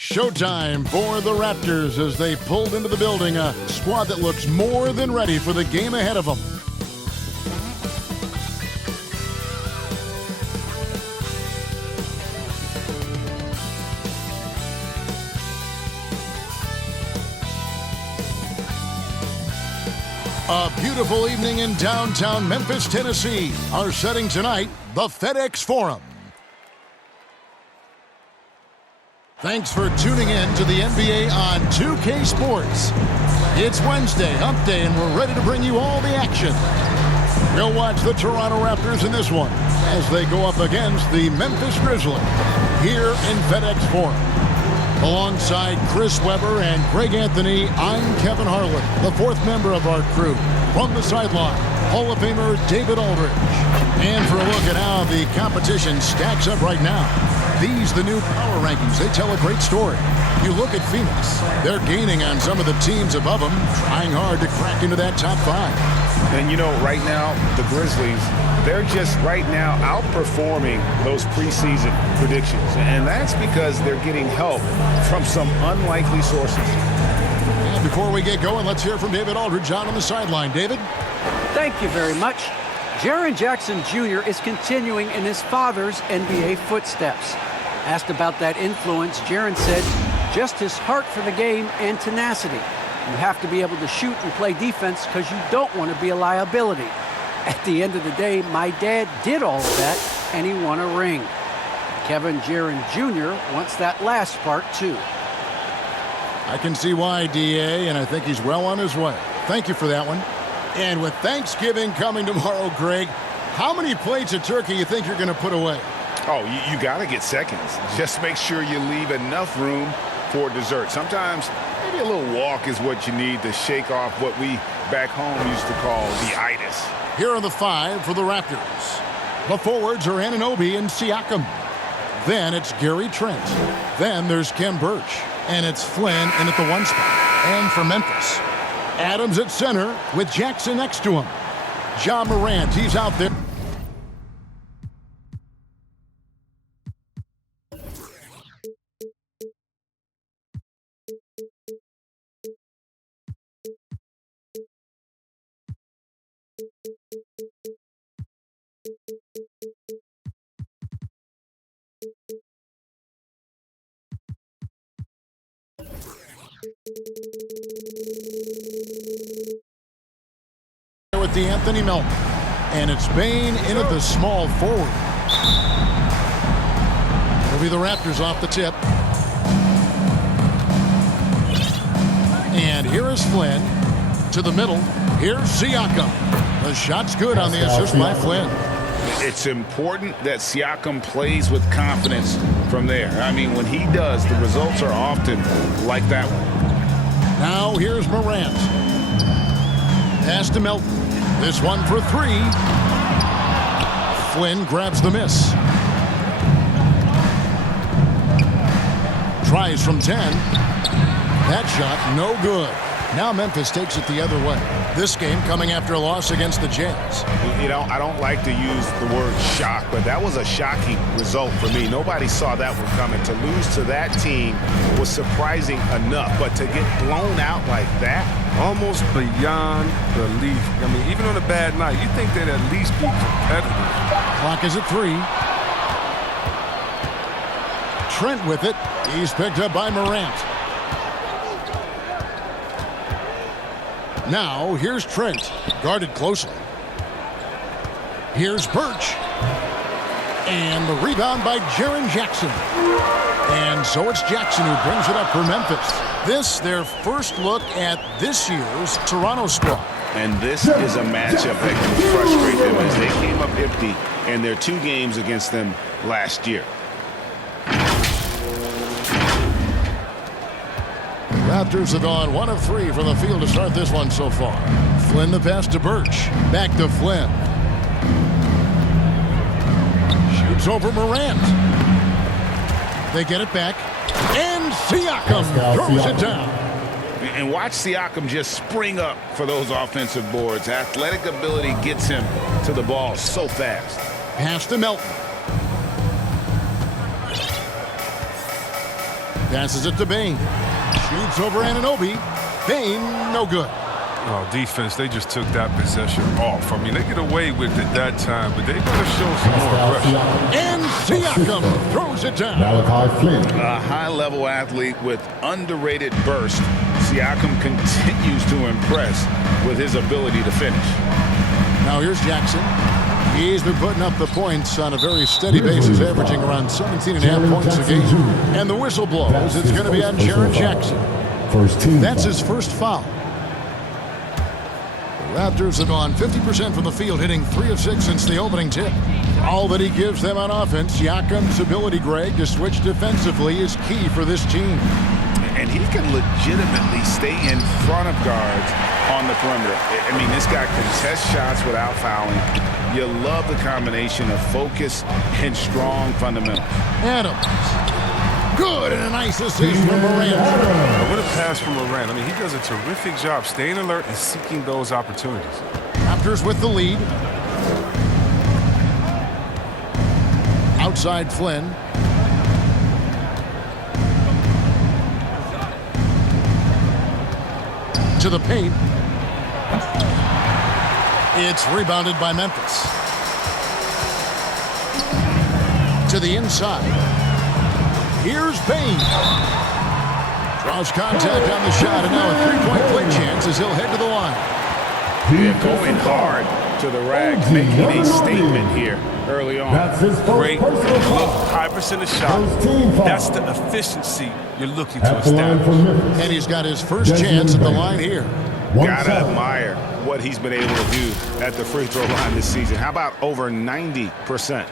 Showtime for the Raptors as they pulled into the building, a squad that looks more than ready for the game ahead of them. A beautiful evening in downtown Memphis, Tennessee. Our setting tonight, the FedEx Forum. Thanks for tuning in to the NBA on 2K Sports. It's Wednesday, hump day, and we're ready to bring you all the action. We'll watch the Toronto Raptors in this one as they go up against the Memphis Grizzlies here in FedEx Forum. Alongside Chris Webber and Greg Anthony, I'm Kevin Harlan, the fourth member of our crew. From the sideline, Hall of Famer David Aldridge. And for a look at how the competition stacks up right now, these the new power rankings. They tell a great story. You look at Phoenix, they're gaining on some of the teams above them, trying hard to crack into that top five. And you know, right now, the Grizzlies, they're just right now outperforming those preseason predictions. And that's because they're getting help from some unlikely sources. And before we get going, let's hear from David Aldridge on the sideline. David? Thank you very much. Jaren Jackson Jr. is continuing in his father's NBA footsteps. Asked about that influence, Jaren said, just his heart for the game and tenacity. You have to be able to shoot and play defense because you don't want to be a liability. At the end of the day, my dad did all of that, and he won a ring. Kevin Jaren Jr. wants that last part, too. I can see why, DA, and I think he's well on his way. Thank you for that one. And with Thanksgiving coming tomorrow, Greg, how many plates of turkey you think you're going to put away? Oh, you got to get seconds. Just make sure you leave enough room for dessert. Sometimes maybe a little walk is what you need to shake off what we back home used to call the itis. Here are the five for the Raptors. The forwards are Anunoby and Siakam. Then it's Gary Trent. Then there's Khem Birch. And it's Flynn in at the one spot. And for Memphis, Adams at center with Jackson next to him. Ja Morant, he's out there. With the Anthony Melton. And it's Bane in at the small forward. It'll be the Raptors off the tip. And here is Flynn to the middle. Here's Siakam. The shot's good on the assist by Flynn. It's important that Siakam plays with confidence from there. I mean, when he does, the results are often like that one. Now here's Morant. Pass to Melton. This one for three. Flynn grabs the miss. Tries from 10. That shot, no good. Now Memphis takes it the other way. This game coming after a loss against the Jazz. You know, I don't like to use the word shock, but that was a shocking result for me. Nobody saw that one coming. To lose to that team was surprising enough, but to get blown out like that, almost beyond belief. I mean, even on a bad night, you think they'd at least be competitive. Clock is at 3. Trent with it. He's picked up by Morant. Now, here's Trent, guarded closely. Here's Birch. And the rebound by Jaren Jackson. And so it's Jackson who brings it up for Memphis. This, their first look at this year's Toronto squad. And this is a matchup that can frustrate them as they came up empty in their 2 games against them last year. Raptors have gone 1 of 3 from the field to start this one so far. Flynn the pass to Birch. Back to Flynn. Shoots over Morant. They get it back. And Siakam throws it down. And watch Siakam just spring up for those offensive boards. Athletic ability gets him to the ball so fast. Pass to Melton. Passes it to Bain. Shoots over Anunoby. Bain, no good. Oh, defense, they just took that possession off. I mean, they get away with it that time, but they got to show some more aggression. And Siakam throws it down. A high-level athlete with underrated burst. Siakam continues to impress with his ability to finish. Now here's Jackson. He's been putting up the points on a very steady basis, averaging around 17.5 points a game. And the whistle blows. It's going to be on Jaren Jackson. That's his first foul. The Raptors have gone 50% from the field, hitting 3 of 6 since the opening tip. All that he gives them on offense, Siakam's ability, Greg, to switch defensively is key for this team. And he can legitimately stay in front of guards on the perimeter. I mean, this guy contests shots without fouling. You love the combination of focus and strong fundamentals. Adams. Good, and a nice assist from Morant. What a pass from Morant. I mean, he does a terrific job staying alert and seeking those opportunities. Raptors with the lead. Outside Flynn. To the paint. It's rebounded by Memphis. To the inside. Here's Bain. Draws contact on the shot, and now a three-point play chance as he'll head to the line. Yeah, going hard to the rags, making a statement here early on. Great look, high percentage shot. That's the efficiency you're looking to establish. And he's got his first chance at the line here. Gotta admire what he's been able to do at the free throw line this season. How about over 90%?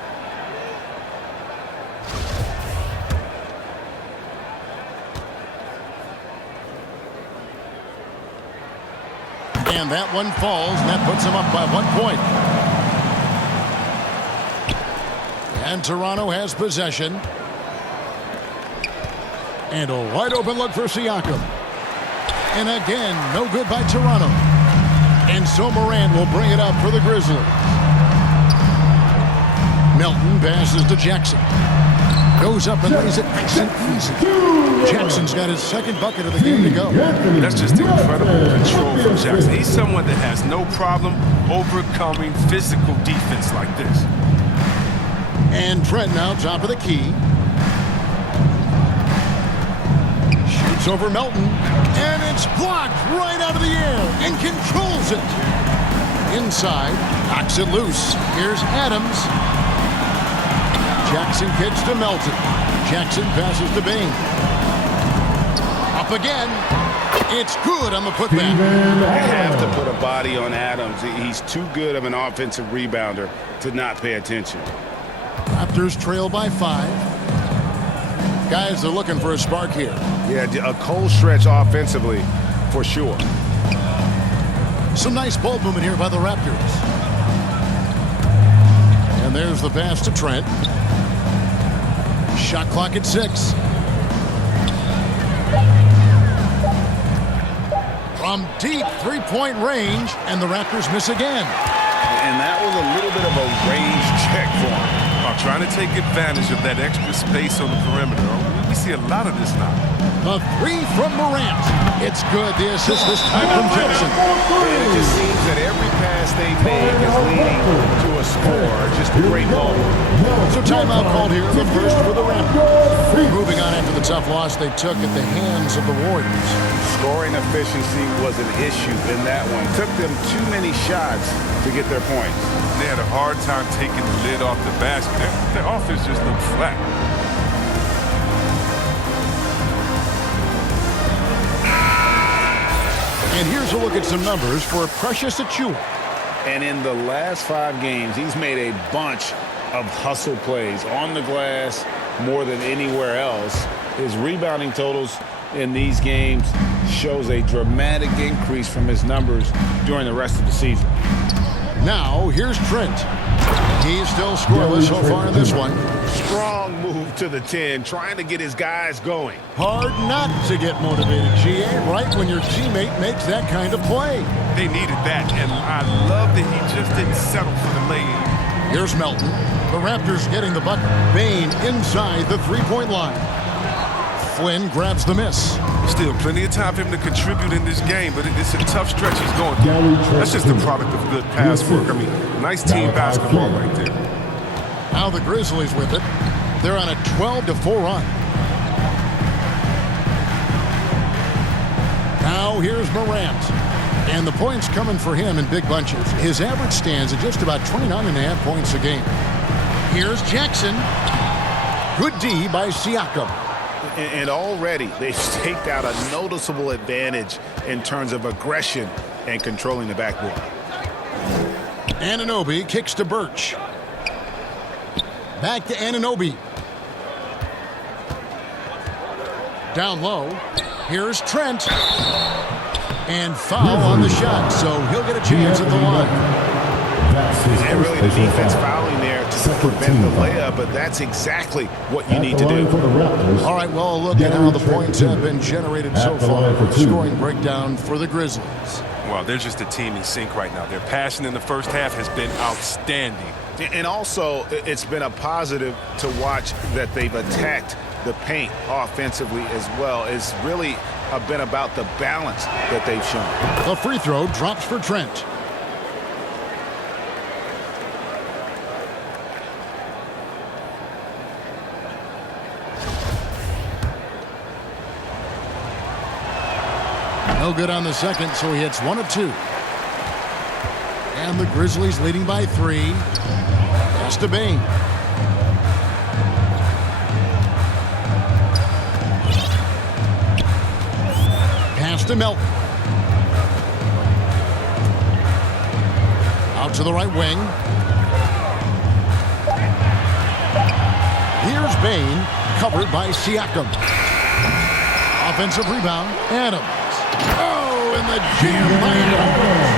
And that one falls, and that puts him up by 1 point. And Toronto has possession. And a wide open look for Siakam. And again, no good by Toronto. And so Morant will bring it up for the Grizzlies. Melton passes to Jackson. Goes up and lays it nice and easy. Jackson's got his second bucket of the game to go. That's just incredible control from Jackson. He's someone that has no problem overcoming physical defense like this. And Trent now top of the key. Shoots over Melton. And it's blocked right out of the air and controls it. Inside, knocks it loose. Here's Adams. Jackson kicks to Melton. Jackson passes to Bain. Up again. It's good on the putback. You have to put a body on Adams. He's too good of an offensive rebounder to not pay attention. Raptors trail by 5. Guys are looking for a spark here. Yeah, a cold stretch offensively for sure. Some nice ball movement here by the Raptors. And there's the pass to Trent. Shot clock at 6. From deep three-point range, and the Raptors miss again. And that was a little bit of a range check for him. Trying to take advantage of that extra space on the perimeter. We see a lot of this now. A 3 from Morant. It's good. The assist this time from Jackson. And it just seems that every pass they make is leading to a score. Just a great ball. So timeout called here, the first for the Raptors. Moving on after the tough loss they took at the hands of the Warriors. Scoring efficiency was an issue in that one. Took them too many shots to get their points. They had a hard time taking the lid off the basket. Their offense just looked flat. And here's a look at some numbers for Precious Achiuwa. And in the last 5 games, he's made a bunch of hustle plays on the glass more than anywhere else. His rebounding totals in these games shows a dramatic increase from his numbers during the rest of the season. Now, here's Trent. He's still scoreless so far in this one. Strong move to the 10, trying to get his guys going. Hard not to get motivated, GA, right when your teammate makes that kind of play. They needed that, and I love that he just didn't settle for the lay-in. Here's Melton. The Raptors getting the bucket. Bain inside the three-point line. Flynn grabs the miss. Still plenty of time for him to contribute in this game, but it's a tough stretch he's going through. That's just the product of good pass work. I mean, nice team basketball right there. Now the Grizzlies with it. They're on a 12-4 run. Now here's Morant. And the points coming for him in big bunches. His average stands at just about 29.5 points a game. Here's Jackson. Good D by Siakam. And already they've staked out a noticeable advantage in terms of aggression and controlling the backboard. Anunoby kicks to Birch. Back to Anunoby. Down low. Here's Trent. And foul on the shot, so he'll get a chance at the line. And really the defense fouling there to prevent the layup, but that's exactly what you need to do. All right, well, a look at how the points have been generated so far. Scoring breakdown for the Grizzlies. Well, they're just a team in sync right now. Their passion in the first half has been outstanding. And also, it's been a positive to watch that they've attacked the paint offensively as well. It's really been about the balance that they've shown. The free throw drops for Trent. No good on the second, so he hits 1 of 2. And the Grizzlies leading by 3. Pass to Bain. Pass to Melton. Out to the right wing. Here's Bain, covered by Siakam. Offensive rebound, Adams. Oh, and the jam by Adams.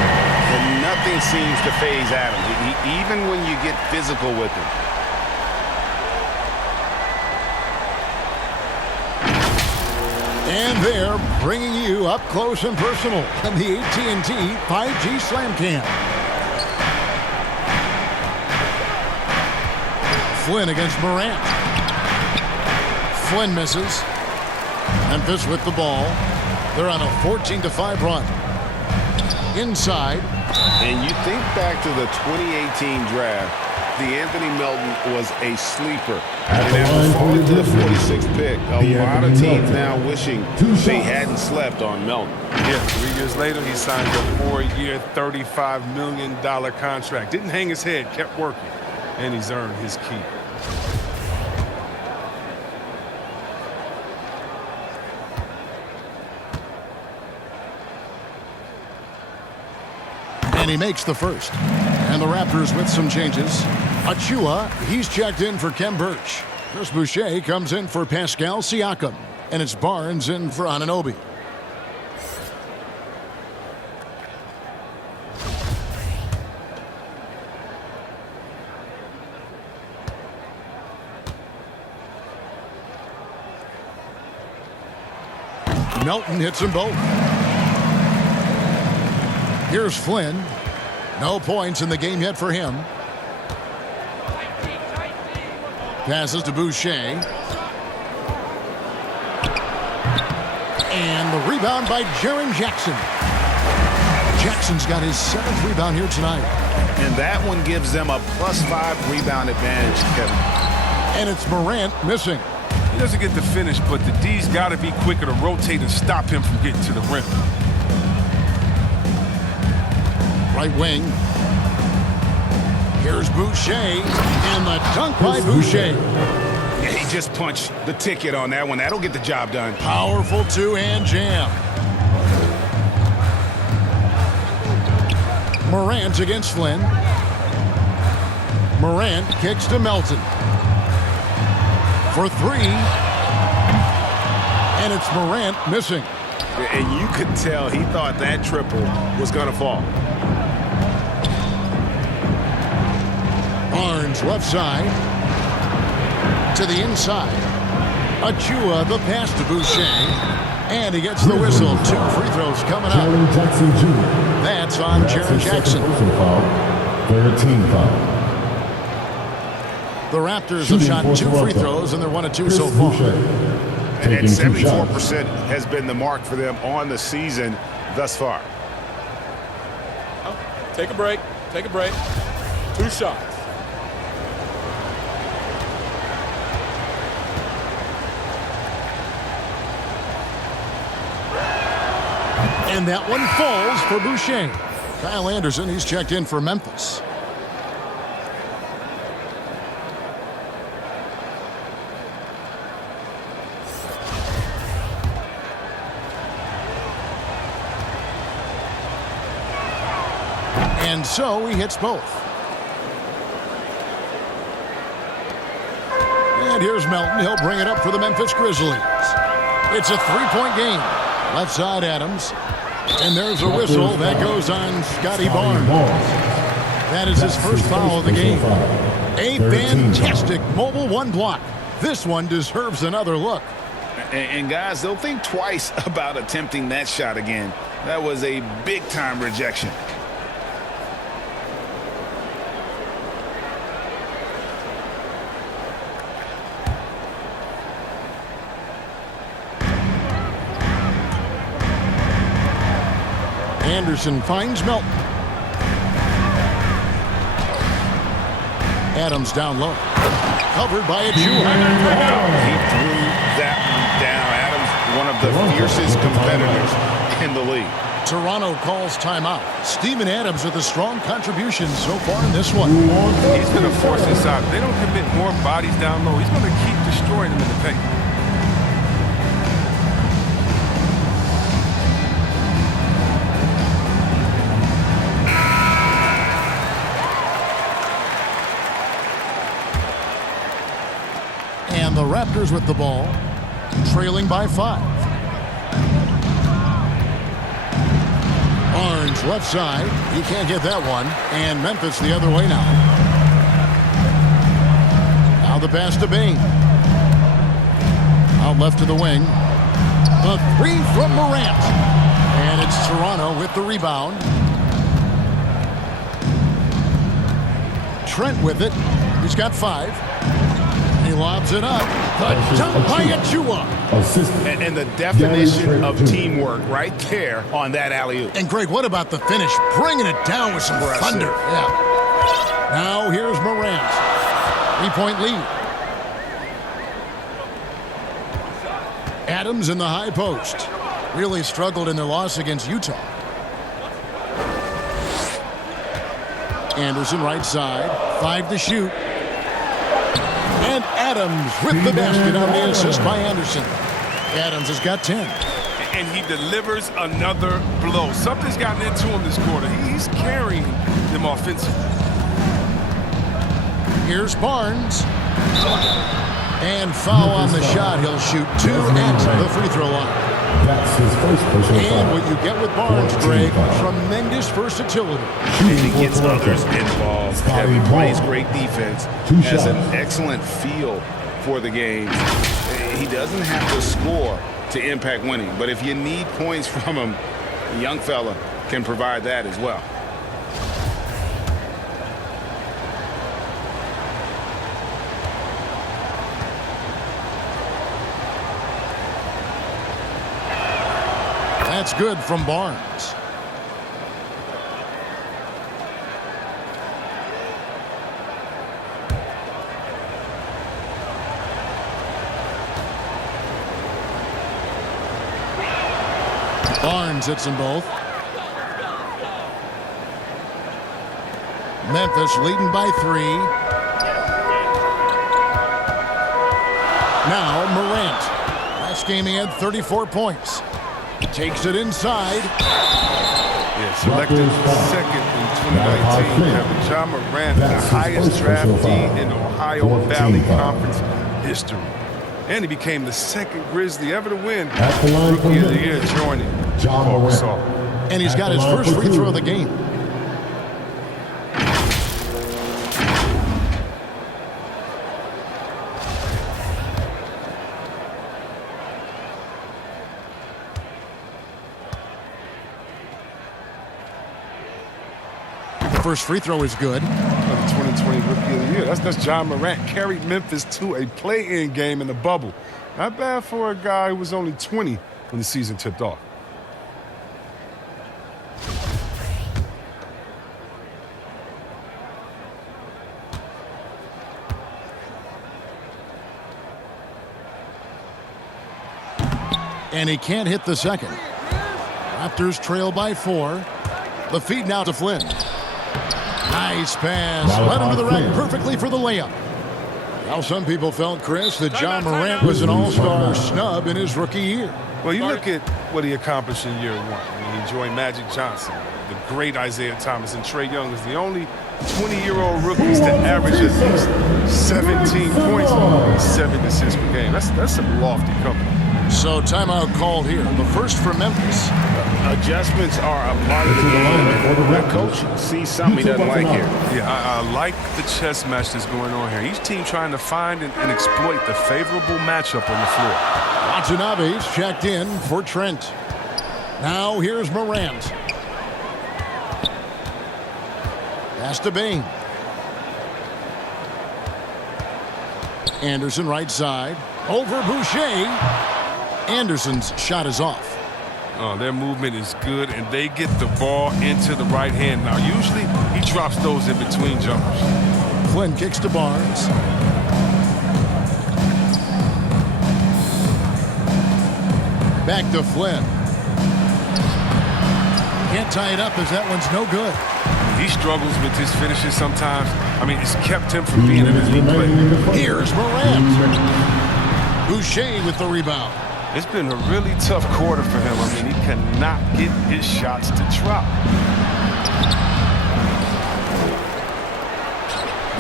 And nothing seems to faze Adams, even when you get physical with him. And they're bringing you up close and personal on the AT&T 5G Slam Cam. Flynn against Morant. Flynn misses. Memphis with the ball. They're on a 14-5 run. Inside. And you think back to the 2018 draft, Anthony Melton was a sleeper. And after falling to the 46th pick, a lot of teams now wishing they hadn't slept on Melton. Yeah, 3 years later, he signed a 4-year, $35 million contract. Didn't hang his head, kept working, and he's earned his keep. And he makes the first. And the Raptors with some changes. Achua, he's checked in for Kem Birch. Chris Boucher comes in for Pascal Siakam. And it's Barnes in for Anunoby. Melton hits them both. Here's Flynn. No points in the game yet for him. Passes to Boucher. And the rebound by Jaren Jackson. Jackson's got his 7th rebound here tonight. And that one gives them a +5 rebound advantage, Kevin. And it's Morant missing. He doesn't get the finish, but the D's got to be quicker to rotate and stop him from getting to the rim. Right wing. Here's Boucher. And the dunk by Boucher. Yeah, he just punched the ticket on that one. That'll get the job done. Powerful two-hand jam. Morant against Flynn. Morant kicks to Melton. For 3. And it's Morant missing. And you could tell he thought that triple was going to fall. Barnes left side. To the inside. Achua the pass to Boucher. And he gets the whistle. 2 free throws coming up. Jaren Jackson Jr. That's on Jaren Jackson. Third team foul. The Raptors have shot 2 free throws, and they're 1 of 2 so far. And taking 2 shots. 74% has been the mark for them on the season thus far. Take a break. Take a break. 2 shots. And that one falls for Boucher. Kyle Anderson, he's checked in for Memphis. And so he hits both. And here's Melton. He'll bring it up for the Memphis Grizzlies. It's a 3-point game. Left side, Adams. And there's a whistle that goes on Scotty Barnes. That is his first foul of the game. A fantastic mobile 1 block. This one deserves another look. And guys, they'll think twice about attempting that shot again. That was a big-time rejection. Anderson finds Melton. Adams down low. Covered by a Jew. He threw that one down. Adams, one of the fiercest competitors in the league. Toronto calls timeout. Steven Adams with a strong contribution so far in this one. He's going to force this out. If they don't commit more bodies down low, he's going to keep destroying them in the paint. And the Raptors with the ball, trailing by 5. Barnes left side. He can't get that one. And Memphis the other way now. Now the pass to Bain. Out left to the wing. The 3 from Morant. And it's Toronto with the rebound. Trent with it. He's got 5. He lobs it up. The dunk by Achua. And the definition of teamwork right there on that alley-oop. And Greg, what about the finish? Bringing it down with some thunder. Yeah. Now here's Morant. 3-point lead. Adams in the high post. Really struggled in their loss against Utah. Anderson right side. 5 to shoot. And Adams with the basket on the assist by Anderson. Adams has got 10. And he delivers another blow. Something's gotten into him this quarter. He's carrying them offensively. Here's Barnes. And foul on the shot. He'll shoot 2 at the free throw line. That's his first personal foul. And what you get with Barnes, Greg, tremendous versatility. And he gets others involved. He plays great defense. Has an excellent feel for the game. He doesn't have to score to impact winning. But if you need points from him, the young fella can provide that as well. That's good from Barnes. Barnes hits them both. Memphis leading by 3. Now Morant. Last game he had 34 points. Takes it inside. Yeah, selected second in 2019. Having Ja Morant, the highest draftee in Ohio Valley Conference history. And he became the second Grizzly ever to win Rookie of the Year, joining Paul Gasol. And he's got his first free throw of the game. First free throw is good. The 2020 Rookie of the Year. That's Ja Morant. Carried Memphis to a play-in game in the bubble. Not bad for a guy who was only 20 when the season tipped off. And he can't hit the second. Raptors trail by 4. The feed now to Flynn. Nice pass. Led him to the rack perfectly for the layup. Now some people felt, Chris, that John Morant was an all-star snub in his rookie year. Well, you look at what he accomplished in year 1. I mean, he joined Magic Johnson, the great Isaiah Thomas, and Trae Young is the only 20-year-old rookies to average at least 17 points and 7 assists per game. That's some lofty company. So timeout called here. The first for Memphis. Adjustments are a part of the game. The coach sees something he doesn't like here. Yeah, I like the chess match that's going on here. Each team trying to find and exploit the favorable matchup on the floor. Watanabe's checked in for Trent. Now here's Morant. Pass to Bain. Anderson right side. Over Boucher. Anderson's shot is off. Oh, their movement is good, and they get the ball into the right hand. Now, usually he drops those in between jumpers. Flynn kicks to Barnes. Back to Flynn. Can't tie it up as that one's no good. He struggles with his finishes sometimes. I mean, it's kept him from being an elite player. Here's Morant. Boucher with the rebound. It's been a really tough quarter for him. I mean, he cannot get his shots to drop.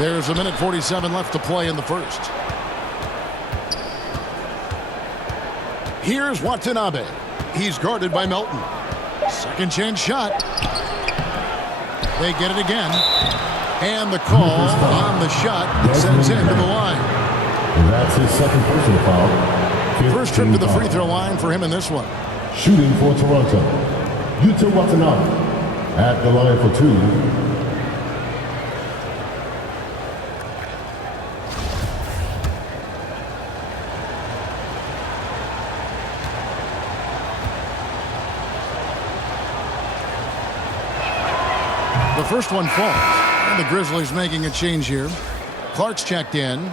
There's a minute 47 left to play in the first. Here's Watanabe. He's guarded by Melton. Second chance shot. They get it again. And the call on the shot sends him to the line. That's his second personal foul. First trip to the free throw line for him in this one. Shooting for Toronto, Yuta Watanabe at the line for 2. The first one falls. And the Grizzlies making a change here. Clark's checked in.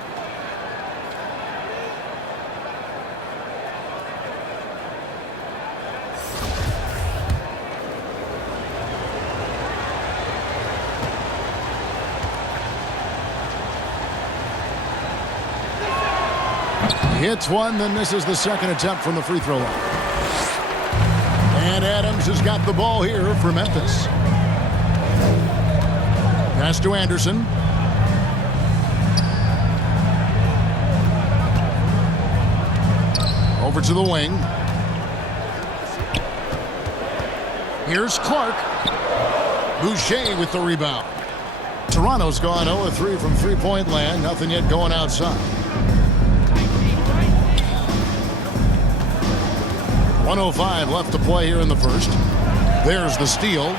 Hits one, then misses the second attempt from the free throw line. And Adams has got the ball here for Memphis. Pass to Anderson. Over to the wing. Here's Clark. Boucher with the rebound. Toronto's gone 0-3 from three-point land. Nothing yet going outside. 1:05 left to play here in the first. There's the steal.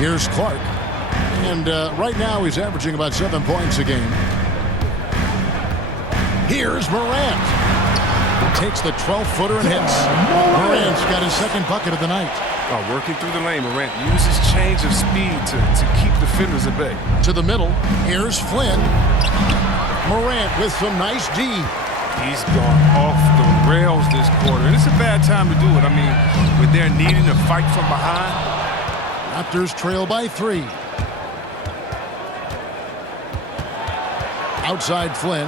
Here's Clark. And right now he's averaging about 7 points a game. Here's Morant. Takes the 12-footer and hits. Morant's got his second bucket of the night. Oh, working through the lane, Morant uses change of speed to keep defenders at bay. To the middle. Here's Flynn. Morant with some nice D. He's gone off the rails this quarter, and it's a bad time to do it. I mean, when they're needing to fight from behind. Raptors trail by 3. Outside Flynn.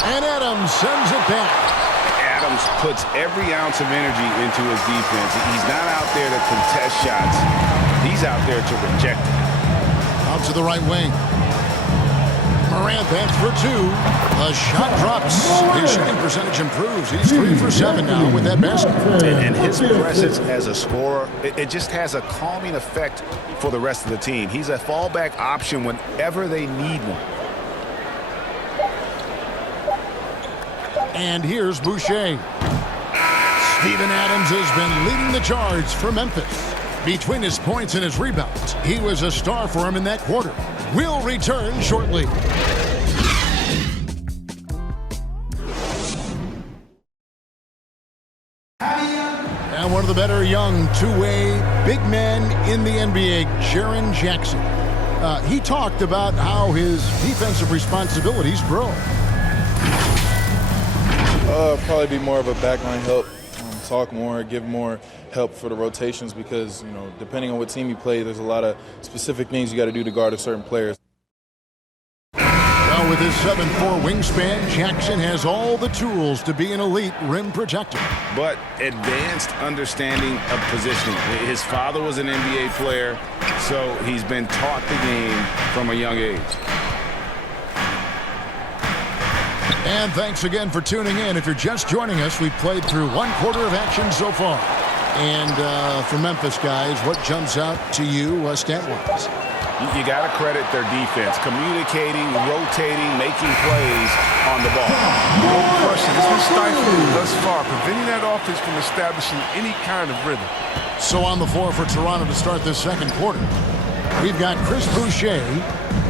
And Adams sends it back. Adams puts every ounce of energy into his defense. He's not out there to contest shots. He's out there to reject it. Out to the right wing. Morant bends for 2. The shot drops. His shooting percentage improves. He's 3 for 7 now with that basket. And his presence as a scorer, it just has a calming effect for the rest of the team. He's a fallback option whenever they need one. And here's Boucher. Steven Adams has been leading the charge for Memphis. Between his points and his rebounds, he was a star for him in that quarter. We'll return shortly. And one of the better young two-way big men in the NBA, Jaren Jackson. He talked about how his defensive responsibilities grow. Probably be more of a backline help, talk more, give more help for the rotations because, you know, depending on what team you play, there's a lot of specific things you got to do to guard a certain player. Well, with his 7'4" wingspan, Jackson has all the tools to be an elite rim protector. But advanced understanding of positioning. His father was an NBA player, so he's been taught the game from a young age. And thanks again for tuning in. If you're just joining us, we've played through 1/4 of action so far. And for Memphis guys, what jumps out to you stat-wise? You got to credit their defense, communicating, rotating, making plays on the ball. No question. It's been stifling thus far, preventing that offense from establishing any kind of rhythm. So on the floor for Toronto to start this second quarter, we've got Chris Boucher,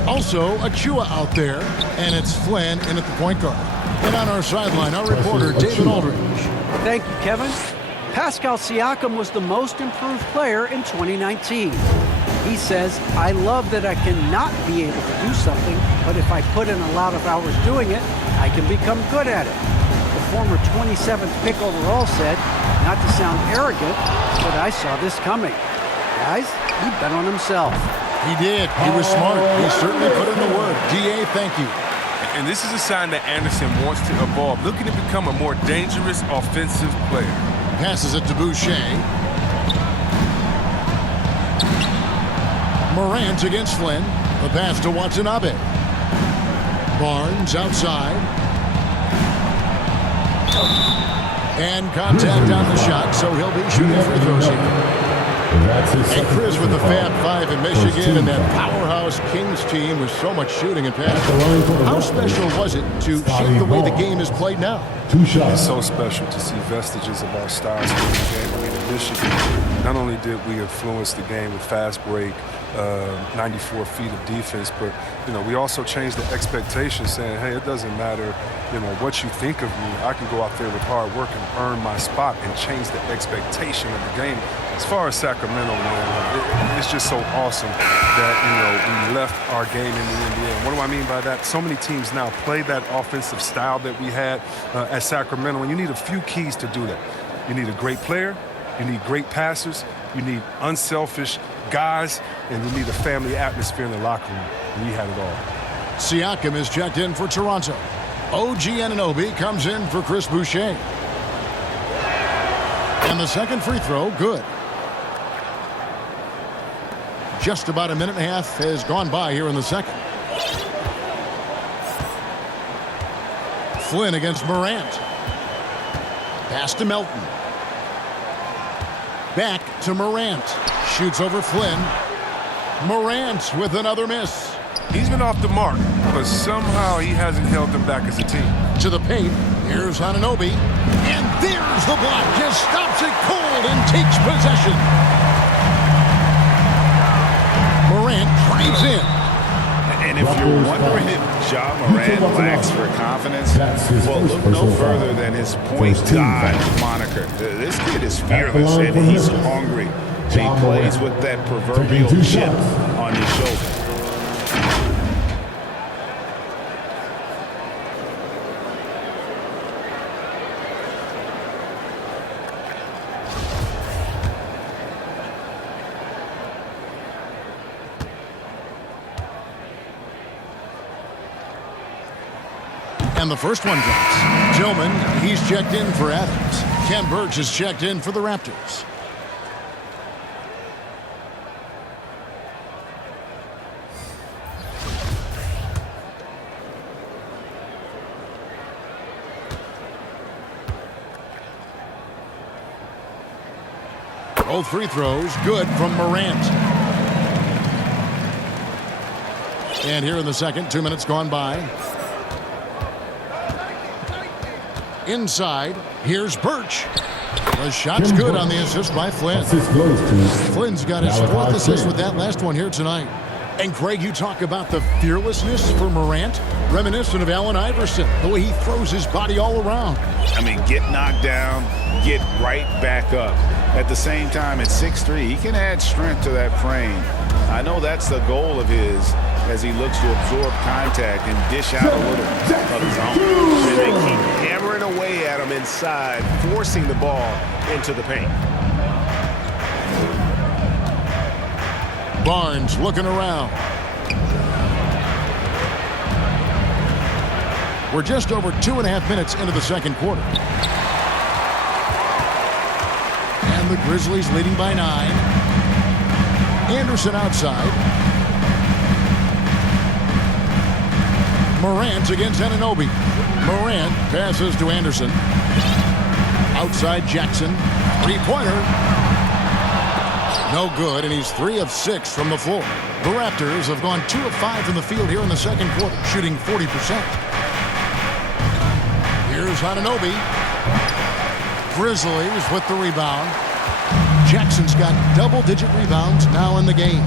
also Achua out there, and it's Flynn in at the point guard. And on our sideline, our reporter, David Aldridge. Thank you, Kevin. Pascal Siakam was the most improved player in 2019. He says, I love that I cannot be able to do something, but if I put in a lot of hours doing it, I can become good at it. The former 27th pick overall said, not to sound arrogant, but I saw this coming. Guys, he bet on himself. He did. He was smart. He certainly put in the work. D.A., thank you. And this is a sign that Anderson wants to evolve, looking to become a more dangerous offensive player. Passes it to Boucher. Morant against Flynn. The pass to Watanabe. Barnes outside. And contact on the shot, so he'll be shooting free throws here. And Chris with the Fab Five in Michigan and that powerhouse Kings team with so much shooting and passing. How special was it to shape the way the game is played now? It's so special to see vestiges of our styles in the game. I mean, in Michigan, not only did we influence the game with fast break, 94 feet of defense, but, you know, we also changed the expectation saying, hey, it doesn't matter, you know, what you think of me. I can go out there with hard work and earn my spot and change the expectation of the game. As far as Sacramento, man, it's just so awesome that, you know, we left our game in the NBA. And what do I mean by that? So many teams now play that offensive style that we had at Sacramento, and you need a few keys to do that. You need a great player, you need great passers, you need unselfish guys, and you need a family atmosphere in the locker room. And we had it all. Siakam is checked in for Toronto. OG Anunoby comes in for Chris Boucher. And the second free throw, good. Just about a minute and a half has gone by here in the second. Flynn against Morant. Pass to Melton. Back to Morant. Shoots over Flynn. Morant with another miss. He's been off the mark, but somehow he hasn't held them back as a team. To the paint. Here's Anunoby. And there's the block. Just stops it cold and takes possession. Morant drives in. And if you're wondering if Ja Morant lacks for confidence, well, look no further than his point guard moniker. This kid is fearless and he's hungry. He plays with that proverbial chip on his shoulder. And the first one drops. Tillman, he's checked in for Adams. Ken Burch is checked in for the Raptors. Both free throws good from Morant. And here in the second, 2 minutes gone by. Inside, here's Burch. The shot's good on the assist by Flynn. Flynn's got his fourth assist with that last one here tonight. And Craig, you talk about the fearlessness for Morant, reminiscent of Allen Iverson, the way he throws his body all around. I mean, get knocked down, get right back up. At the same time, at 6'3", he can add strength to that frame. I know that's the goal of his as he looks to absorb contact and dish out a little of his own. And they keep hammering away at him inside, forcing the ball into the paint. Barnes looking around. We're just over 2.5 minutes into the second quarter. And the Grizzlies leading by 9. Anderson outside. Morant against Anunoby. Morant passes to Anderson. Outside Jackson. Three-pointer. No good, and he's 3 of 6 from the floor. The Raptors have gone 2 of 5 from the field here in the second quarter, shooting 40%. Here's Anunoby. Grizzlies with the rebound. Jackson's got double-digit rebounds now in the game.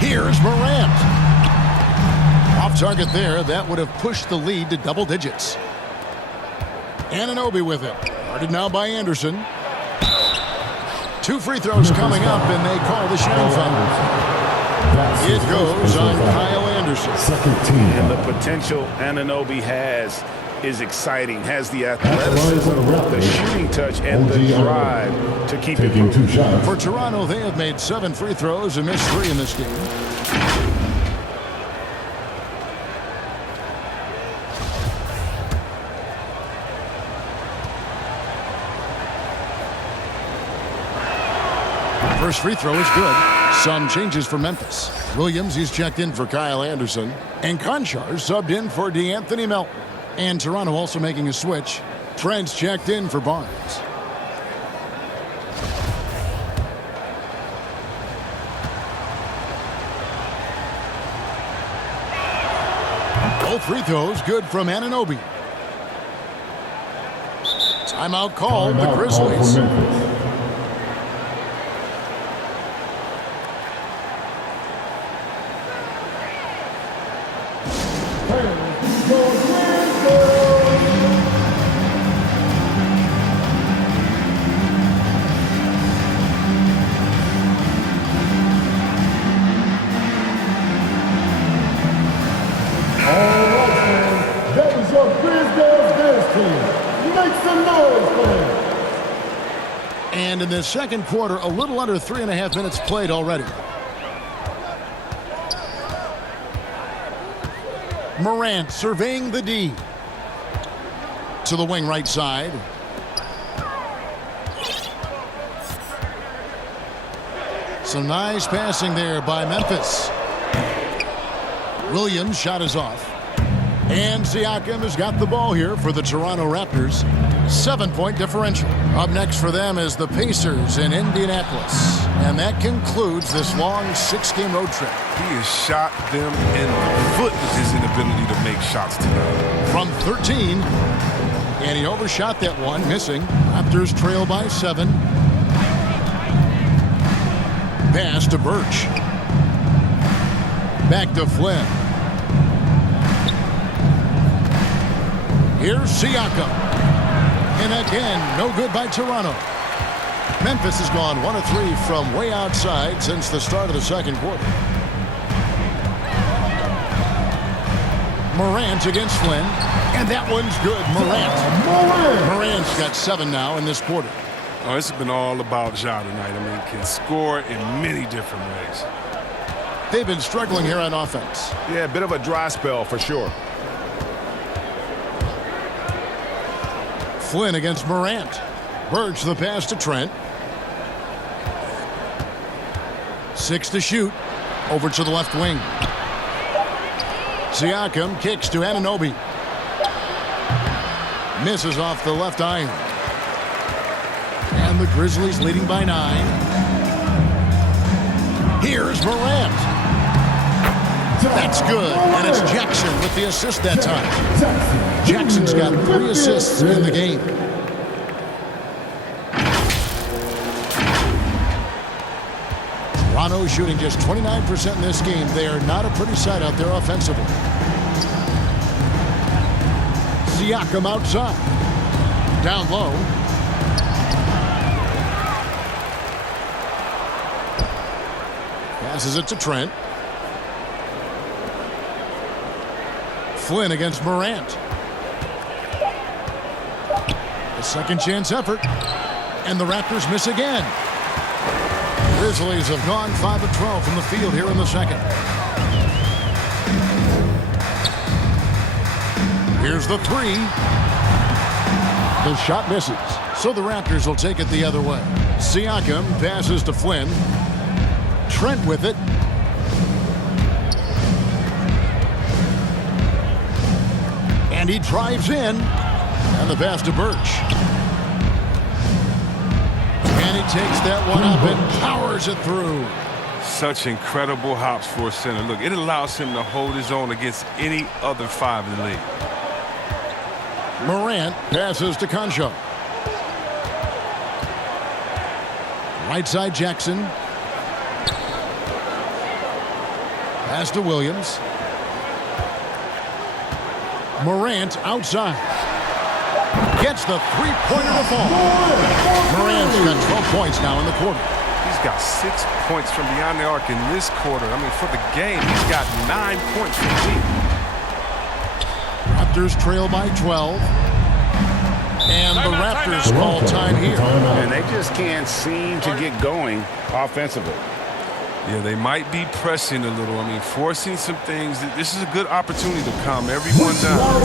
Here's Morant. Off target there. That would have pushed the lead to double digits. Anunoby with it. Guarded now by Anderson. 2 free throws coming up, and they call the shooting foul. It goes on Kyle Anderson. Second team. And the potential Anunoby has is exciting. Has the athleticism, the shooting touch, and the drive to keep it Taking 2 shots. For Toronto, they have made 7 free throws and missed 3 in this game. First free throw is good. Some changes for Memphis. Williams, he's checked in for Kyle Anderson. And Conchar subbed in for DeAnthony Melton. And Toronto also making a switch. Trent's checked in for Barnes. Both free throws good from Anunoby. Timeout called the Grizzlies. And in the second quarter, a little under 3.5 minutes played already. Morant surveying the D. To the wing right side. Some nice passing there by Memphis. Williams' shot is off. And Siakam has got the ball here for the Toronto Raptors. 7-point differential. Up next for them is the Pacers in Indianapolis. And that concludes this long 6-game road trip. He has shot them in the foot with his inability to make shots tonight. From 13. And he overshot that one, missing. Raptors trail by 7. Pass to Birch. Back to Flynn. Here's Siakam. And again, no good by Toronto. Memphis has gone 1 of 3 from way outside since the start of the second quarter. Morant against Flynn. And that one's good. Morant's got 7 now in this quarter. Oh, it's been all about Ja tonight. I mean, can score in many different ways. They've been struggling here on offense. Yeah, a bit of a dry spell for sure. Flynn against Morant. Birch the pass to Trent. 6 to shoot. Over to the left wing. Siakam kicks to Anunoby. Misses off the left iron. And the Grizzlies leading by 9. Here's Morant. That's good. And it's Jackson with the assist that time. Jackson's got 3 assists in the game. Toronto shooting just 29% in this game. They are not a pretty sight out there offensively. Siakam outside. Down low. Passes it to Trent. Flynn against Morant. A second chance effort. And the Raptors miss again. Grizzlies have gone 5 of 12 from the field here in the second. Here's the three. The shot misses. So the Raptors will take it the other way. Siakam passes to Flynn. Trent with it. And he drives in. And the pass to Birch. And he takes that one up and powers it through. Such incredible hops for a center. Look, it allows him to hold his own against any other 5 in the league. Morant passes to Concho. Right side Jackson. Pass to Williams. Morant outside. Gets the three-pointer to fall. Morant's got 12 points now in the quarter. He's got 6 points from beyond the arc in this quarter. I mean, for the game, he's got 9 points from deep. Raptors trail by 12. And the Raptors call time here. And they just can't seem to get going offensively. Yeah, they might be pressing a little. I mean, forcing some things. This is a good opportunity to calm everyone down.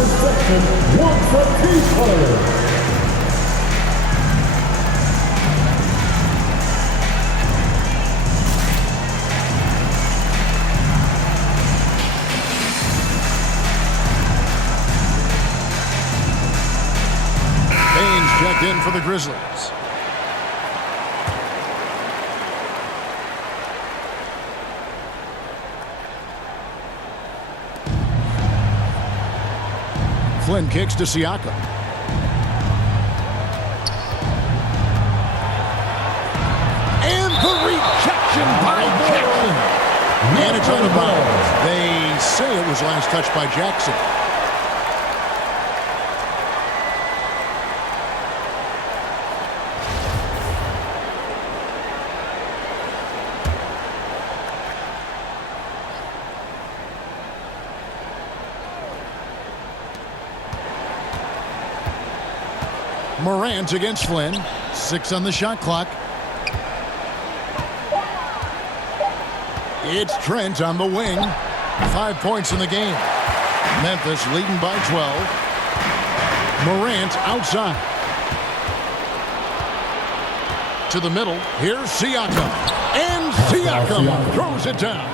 Baines checked in for the Grizzlies. Flynn kicks to Siakam. And the rejection by Jackson. And it's on the bounce. They say it was last touched by Jackson. Morant against Flynn. 6 on the shot clock. It's Trent on the wing. 5 points in the game. Memphis leading by 12. Morant outside. To the middle. Here's Siakam. And Siakam throws it down.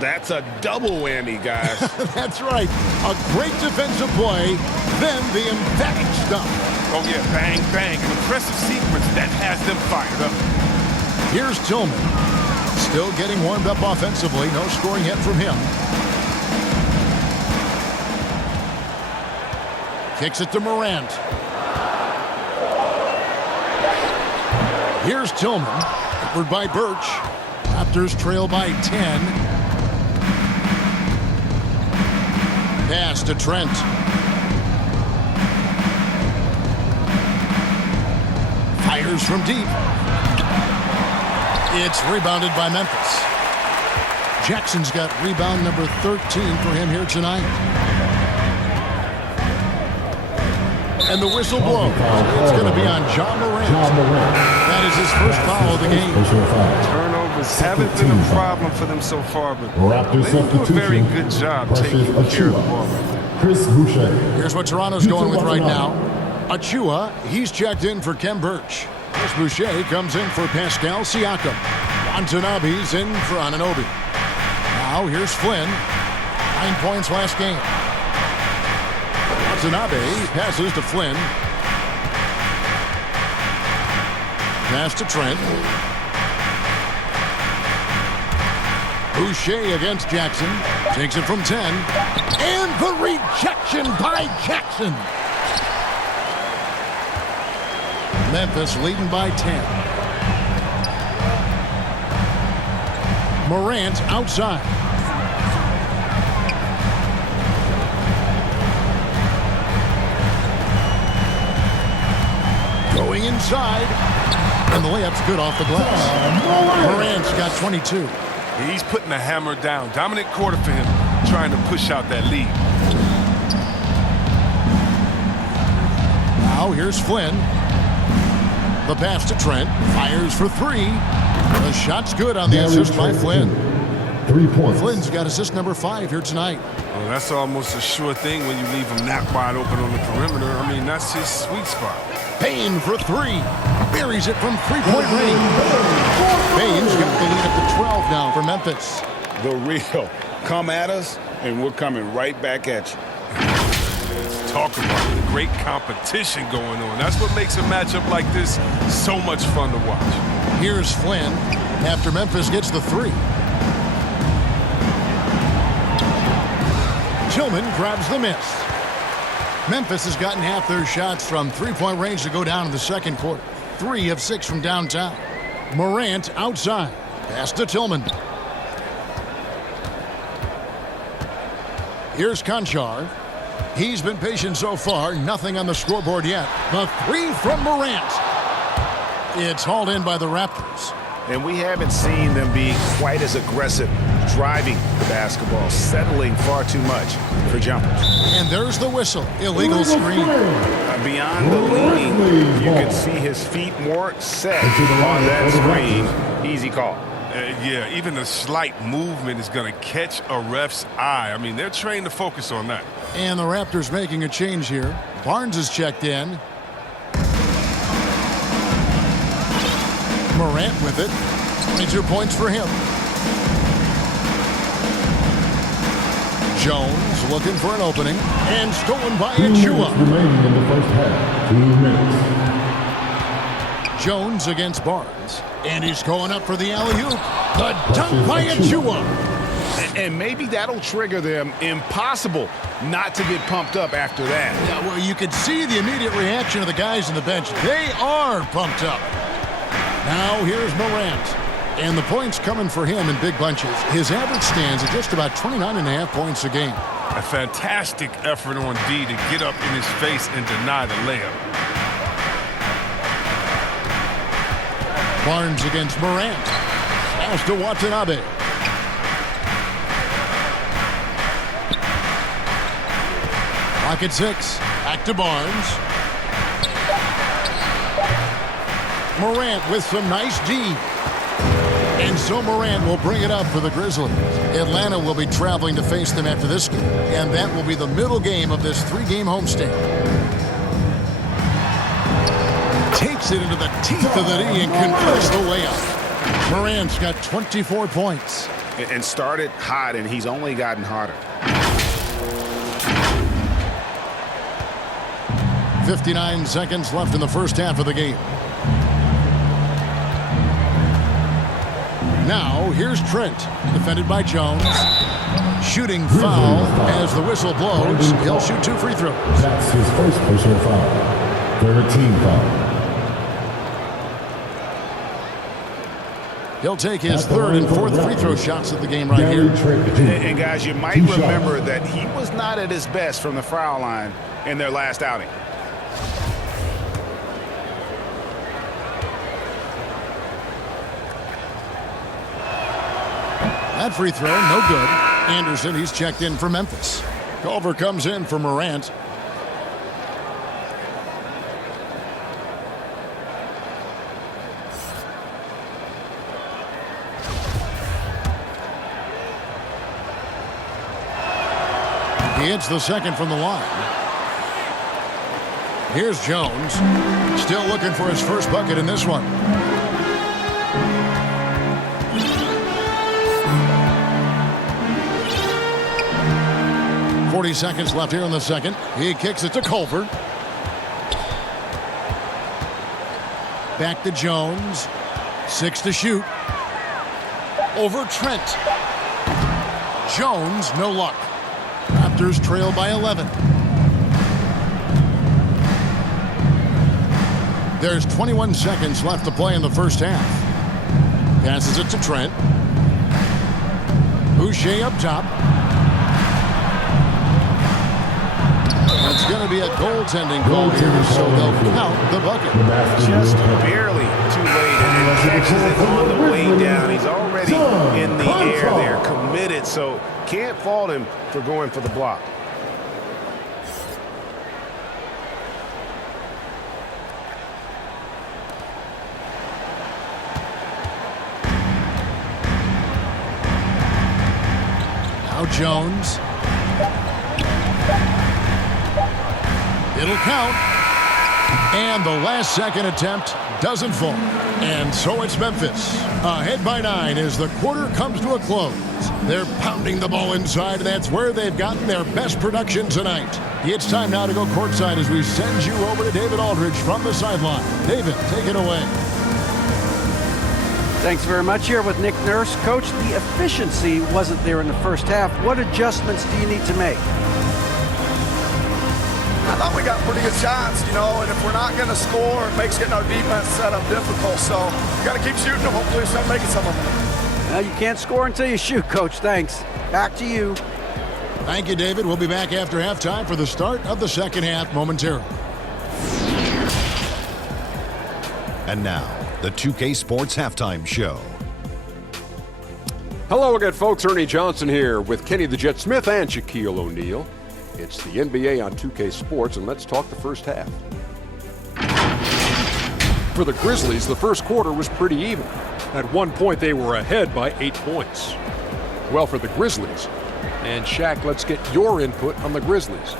That's a double whammy, guys. That's right. A great defensive play, then the emphatic stuff. Oh, yeah, bang, bang. An impressive sequence that has them fired up. Here's Tillman. Still getting warmed up offensively. No scoring yet from him. Kicks it to Morant. Here's Tillman. Covered by Birch. Raptors trail by 10. Pass to Trent. Fires from deep. It's rebounded by Memphis. Jackson's got rebound number 13 for him here tonight. And the whistle blows. It's going to be on John Morant. That is his first foul of the game. Turnovers haven't been a problem for them so far, but they do a very good job taking care of the ball. Here's what Toronto's going with right now. Achua, he's checked in for Kem Birch. Chris Boucher comes in for Pascal Siakam. Watanabe's in for Anunoby. Now here's Flynn. 9 points last game. Watanabe passes to Flynn. Pass to Trent. Boucher against Jackson. Takes it from 10. And the rejection by Jackson. Memphis leading by 10. Morant outside. Going inside. And the layup's good off the glass. Morant's got 22. He's putting the hammer down. Dominant quarter for him, trying to push out that lead. Now here's Flynn. The pass to Trent. Fires for three. The shot's good on the assist by Flynn. 3 points. Flynn's got assist number 5 here tonight. Oh, that's almost a sure thing when you leave him that wide open on the perimeter. I mean, that's his sweet spot. Payne for 3. Buries it from three-point range. Payne's got the lead up to 12 now for Memphis. The real. Come at us, and we're coming right back at you. Talk about the great competition going on. That's what makes a matchup like this so much fun to watch. Here's Flynn after Memphis gets the 3. Tillman grabs the miss. Memphis has gotten half their shots from three-point range to go down in the second quarter. 3 of 6 from downtown. Morant outside. Pass to Tillman. Here's Conchar. He's been patient so far. Nothing on the scoreboard yet. The 3 from Morant. It's hauled in by the Raptors. And we haven't seen them be quite as aggressive driving the basketball, settling far too much for jumpers. And there's the whistle. Illegal screen. Beyond the leaning, you can see his feet more set on that screen. Easy call. Yeah, even a slight movement is going to catch a ref's eye. I mean, they're trained to focus on that. And the Raptors making a change here. Barnes is checked in. Morant with it. 22 points for him. Jones looking for an opening. And stolen by Achua. Remaining in the first half. 2 minutes. Jones against Barnes. And he's going up for the alley-oop. The dunk by Achua. And maybe that'll trigger them. Impossible not to get pumped up after that. Yeah, well, you could see the immediate reaction of the guys on the bench. They are pumped up. Now here's Morant. And the points coming for him in big bunches. His average stands at just about 29.5 points a game. A fantastic effort on D to get up in his face and deny the layup. Barnes against Morant. Pass to Watanabe. Clock at 6. Back to Barnes. Morant with some nice D. And so Morant will bring it up for the Grizzlies. Atlanta will be traveling to face them after this game. And that will be the middle game of this 3-game homestand. Takes it into the teeth of the D and converts the layup. Morant's got 24 points. And started hot, and he's only gotten hotter. 59 seconds left in the first half of the game. Now, here's Trent, defended by Jones. Shooting foul as the whistle blows. He'll shoot 2 free throws. That's his first personal foul. 13 foul. He'll take his 3rd and 4th free throw shots of the game right here. And guys, you might remember that he was not at his best from the foul line in their last outing. That free throw, no good. Anderson, he's checked in for Memphis. Culver comes in for Morant. He hits the second from the line. Here's Jones. Still looking for his first bucket in this one. .40 seconds left here in the second. He kicks it to Culver. Back to Jones. 6 to shoot. Over Trent. Jones, no luck. Raptors trail by 11. There's 21 seconds left to play in the first half. Passes it to Trent. Boucher up top. It's going to be a goaltending call here, so they'll count the bucket. Just barely too late, and he catches it on the way down. He's already in the air there, committed, so can't fault him for going for the block. Now Jones. It'll count. And the last second attempt doesn't fall. And so it's Memphis. Ahead by 9 as the quarter comes to a close. They're pounding the ball inside, and that's where they've gotten their best production tonight. It's time now to go courtside as we send you over to David Aldridge from the sideline. David, take it away. Thanks very much. Here with Nick Nurse. Coach, the efficiency wasn't there in the first half. What adjustments do you need to make? I thought we got pretty good shots, you know, and if we're not going to score, it makes getting our defense set up difficult. So you got to keep shooting them. Hopefully, start making some of them. Well, you can't score until you shoot, Coach. Thanks. Back to you. Thank you, David. We'll be back after halftime for the start of the second half momentarily. And now, the 2K Sports Halftime Show. Hello again, folks. Ernie Johnson here with Kenny the Jet Smith and Shaquille O'Neal. It's the NBA on 2K Sports, and let's talk the first half. For the Grizzlies, the first quarter was pretty even. At one point, they were ahead by 8 points. Well, for the Grizzlies. And Shaq, let's get your input on the Grizzlies.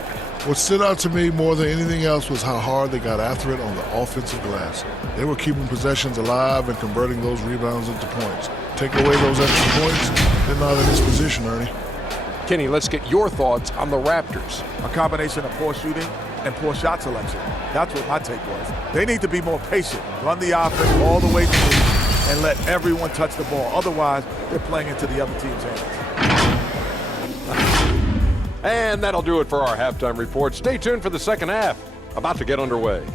What stood out to me more than anything else was how hard they got after it on the offensive glass. They were keeping possessions alive and converting those rebounds into points. Take away those extra points, they're not in this position, Ernie. Kenny, let's get your thoughts on the Raptors. A combination of poor shooting and poor shot selection. That's what my take was. They need to be more patient, run the offense all the way through, and let everyone touch the ball. Otherwise, they're playing into the other team's hands. And that'll do it for our halftime report. Stay tuned for the second half, about to get underway.